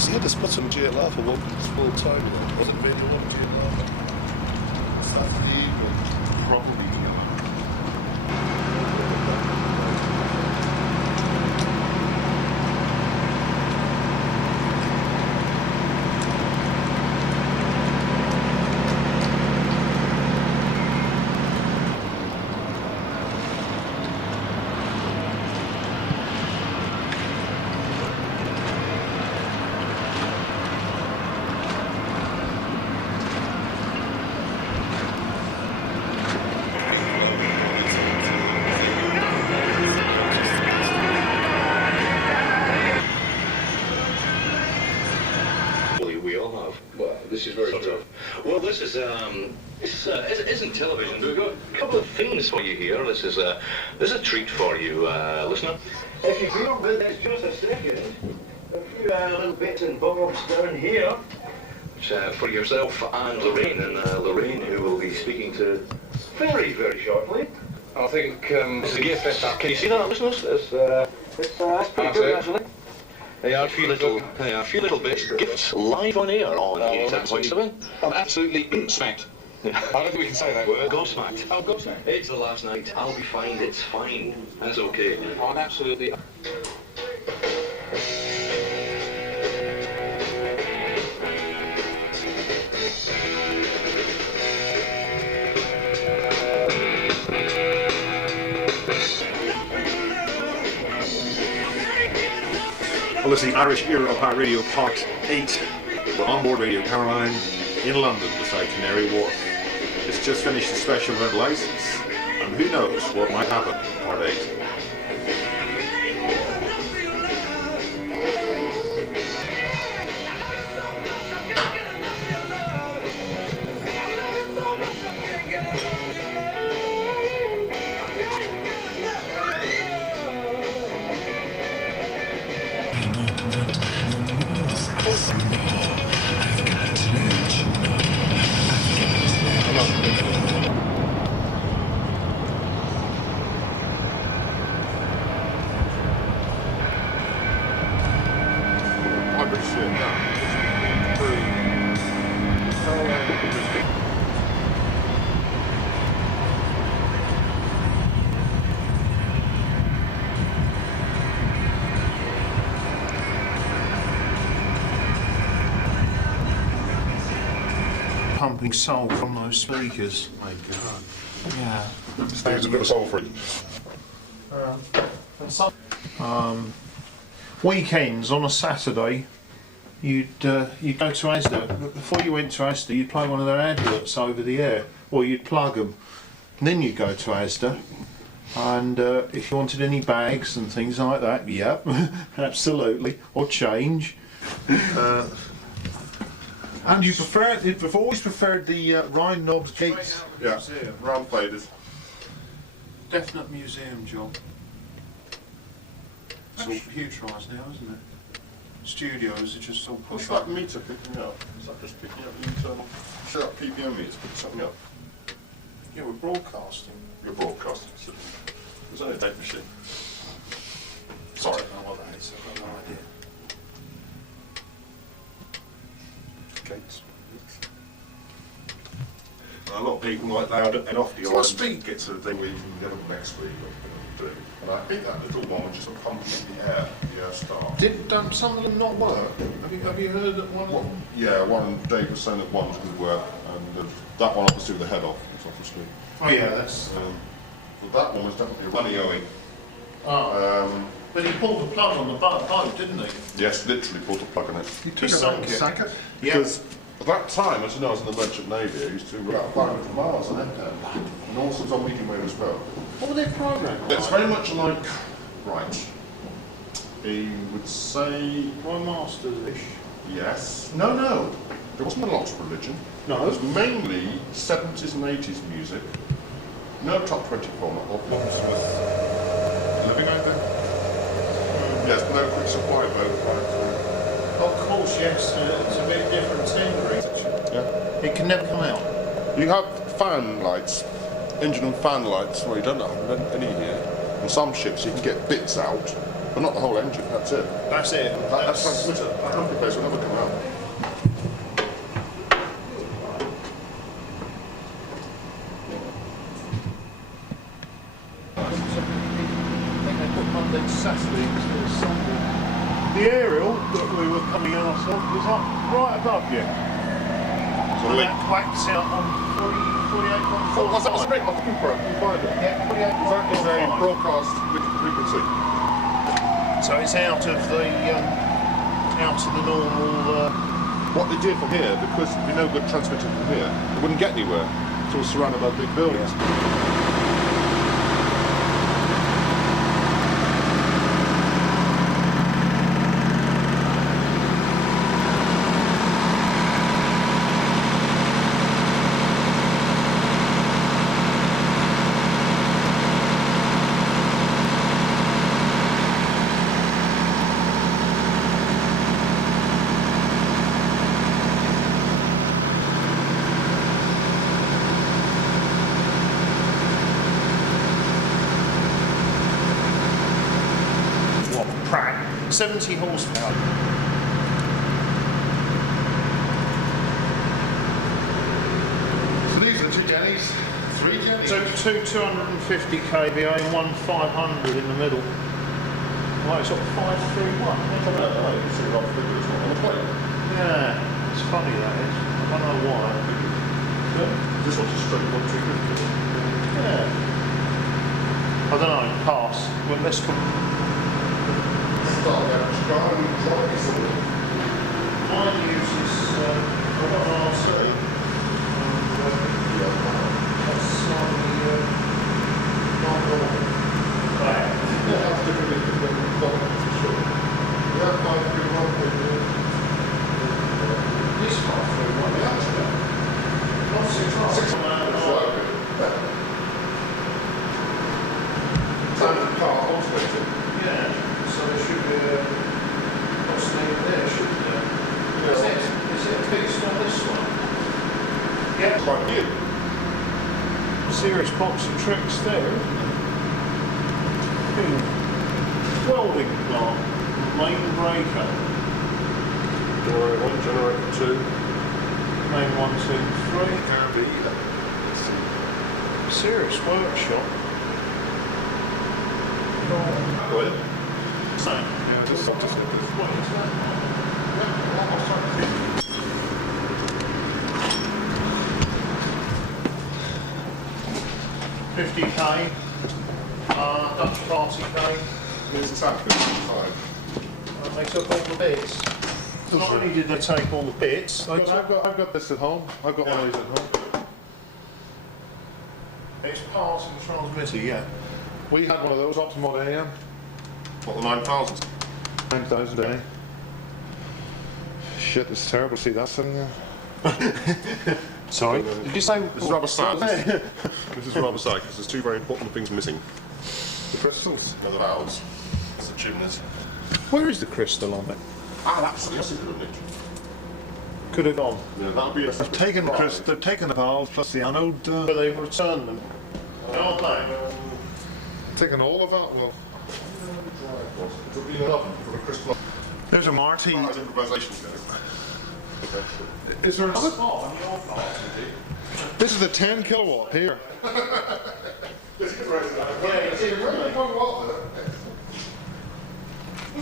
See, das put some GLR for one full time. Was it really one GLR? Saturday evening, probably. This is very true. Well, this isn't television. We've got a couple of things for you here. This is a treat for you, listener. If you bear with us just a second, a few little bits and bobs down here. For yourself and Lorraine, who will be speaking to very, very shortly. I think it's a gift. Can you see that, listeners? It's pretty good, actually. They are a few little bits, gifts live on air on 87.7. I'm absolutely smacked. I don't think we can say that word. Gobsmacked. Oh, gobsmacked. It's the last night. I'll be fine. It's fine. That's okay. I'm absolutely... Well, this is the Irish SuperPirates Radio Part 8. We're on board Radio Caroline in London beside Canary Wharf. It's just finished a special event license, and who knows what might happen in Part 8. Pumping soul from those speakers. My God. Yeah. Steve's a bit of soul freak. Weekends on a Saturday, you'd go to Asda. But before you went to Asda, you'd play one of their adverts over the air, or you'd plug them. And then you'd go to Asda, and if you wanted any bags and things like that, yep, absolutely, or change. And you've always preferred the Rhine Knobs gates. Yeah, round faded. Definite museum job. It's all computerised now, isn't it? Studios are just all What's pushed up. that meter picking up? Is that just picking up the internal? Should that PPM meter picking something up? Yeah, we're broadcasting. You're broadcasting. So there's only a tape machine. Sorry. I don't know what that is, I've got no idea. Gates. A lot of people like that and off the island get to the thing where you can get them next week. And I hate that little one which is pumping in the air, the air star. Did some of them not work? Have you heard that one of them? Yeah, Dave was saying that one didn't work, and that one obviously with the head off, it's obviously. Oh yeah, that's... But that one was definitely money owing. But he pulled the plug on the boat, didn't he? Yes, literally pulled the plug on it. He sunk it. Yeah. Because at that time, as you know, I was in the Merchant Navy, I used to about 500 miles and then and all sorts on medium wave as well. What were their programs? It's very much like, right, he would say... My master's-ish. Yes. No. There wasn't a lot of religion. No. It was mainly 70s and 80s music. No top 20 format. Living over. Yes, no quick supply boat. Of course, yes. It's a bit different scenery. Yeah. It can never come out. You have fan lights, engine and fan lights, well you don't have any here. On some ships you can get bits out, But not the whole engine, that's it. That's it. That transmitter, that amplifier will never come out. I think they put Monday to Saturday instead of Sunday. The aerial that we were coming out of was up right above you. So And link. that whacked out on 48.4. What's that? I'm looking for it. Can you find it? Yeah, That is a 48.5. broadcast frequency. So it's out of the normal. What they did from here, because we no good transmitting from here, it wouldn't get anywhere. It's all surrounded by big buildings. What? Pratt. 70 horsepower. So these are two Jennies, three Jennies. So two 250 kVA and one 500 in the middle. Right, it's got 531. Yeah, it's funny that is. I don't know why. This one's a straight 1-250. Yeah. I don't know, pass. Well, let's come. Mine uses, I've got an RC. That's slightly, not normal. Right. This 531, the actual. Not 6. Yeah, so there should be a what's the name there, shouldn't there? Is it a fixed on this one? Yeah. Quite new. Serious box of tricks there, isn't there? Welding plant, main breaker, Generator 1, generator 2. main 1, 2, 3. Canary. Serious workshop. Well, Same. yeah, just What is that? 50k, Dutch party cake. here's the tap, 55. They took all the bits. Not only did they take all the bits, they I've took got this at home. I've got one of these at home. it's parts of the transmitter, yeah. We had one of those up to Mod AM. What, the 9000s? 9000 a. Shit, it's terrible to see that sitting there. Sorry? Did you say... This is rather sad. This is rather sad because there's two very important things missing. The crystals. No, the valves. It's the chimneys. Where is the crystal on it? Ah, that's yes, it would. Could have gone. Yeah, that would be a They've taken the they've taken the valve plus the anode. But they've returned them. Aren't they? taken all of that. Well, it would be an oven for the crystal. There's a Marty. As improvisation goes. Is there another? Oh, on your part, This is a 10 kilowatt here. Let's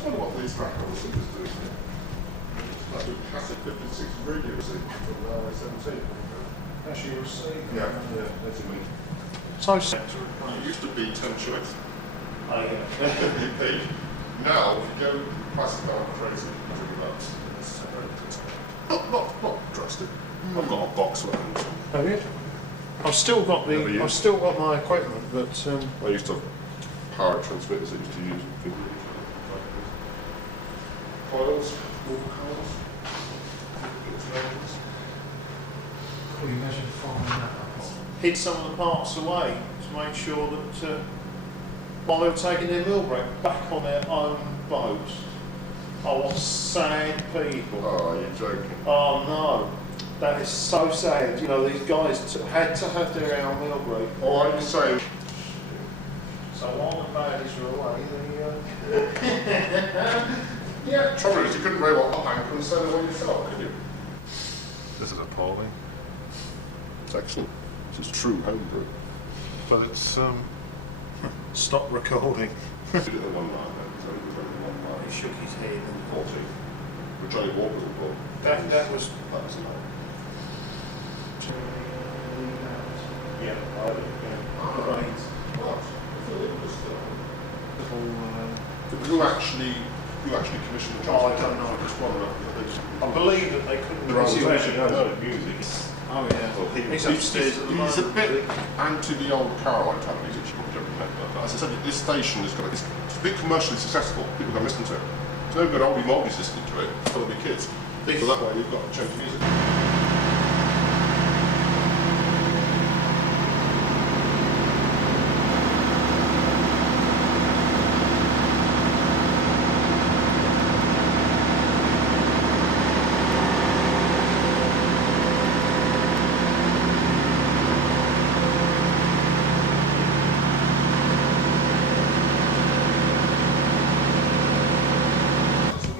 wonder what these tracker receivers do. Like the classic 56 radio receiver from 17. That's your receipt. Yeah, that's a link. So It used to be 10 shillings. Oh, yeah. MVP. Now, if you go plastic down crazy, I think that's not drastic. I've got a box around. Have you? I've still got Never used. I've still got my equipment, but I used to have power transmitters I used to use. Coils, water coils. can you imagine finding that? Hid some of the parts away to make sure that while they were taking their meal break back on their own boats. Oh, what sad people. Oh, you're joking. Oh no, that is so sad. You know, these guys had to have their own meal break. All I'm saying. So while the baddies were away, Yeah, trouble is you couldn't very well up anchor and sail away yourself, could you? This is appalling. It's excellent. This is true homebrew. But it's, Stop recording. He did it in one line, then, so it was only one line. He shook his head. 40. Which only one little book. That was That was enough. yeah. Right. What? I thought it was Who actually commissioned the Oh, I don't know. I believe that they couldn't music. Oh yeah. He's upstairs at the moment. He's a bit anti the old Caroline Tavern, which you probably don't remember. But as I said, this station has got it's a bit commercially successful. People go listen to it. It's no good oldie moldies listening to it. It's got to be kids. So that way you've got to change the music.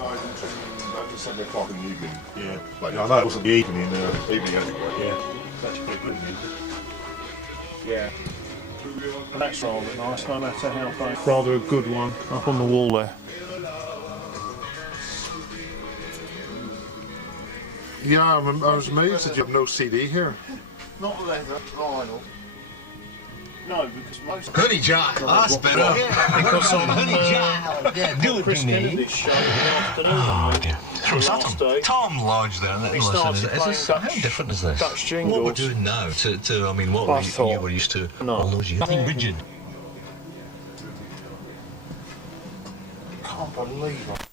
About 7 o'clock in the evening. yeah. Like, I know it wasn't the evening, evening anyway. yeah. That's pretty good music. Yeah. And that's rather nice, no matter how bad. Rather a good one up on the wall there. Yeah, I was amazed that you have no CD here. Not leather, vinyl. No, because most Honey Jack, that's better. because on Honey Jack, yeah, do it Chris to me. Kennedy's show in the afternoon. Oh dear. Was that Last day, Tom Lodge then? he started playing How different is this? Dutch What we're jingles. doing now to I mean, what I you thought- were used to No. all those years. Nothing rigid. Can't believe it.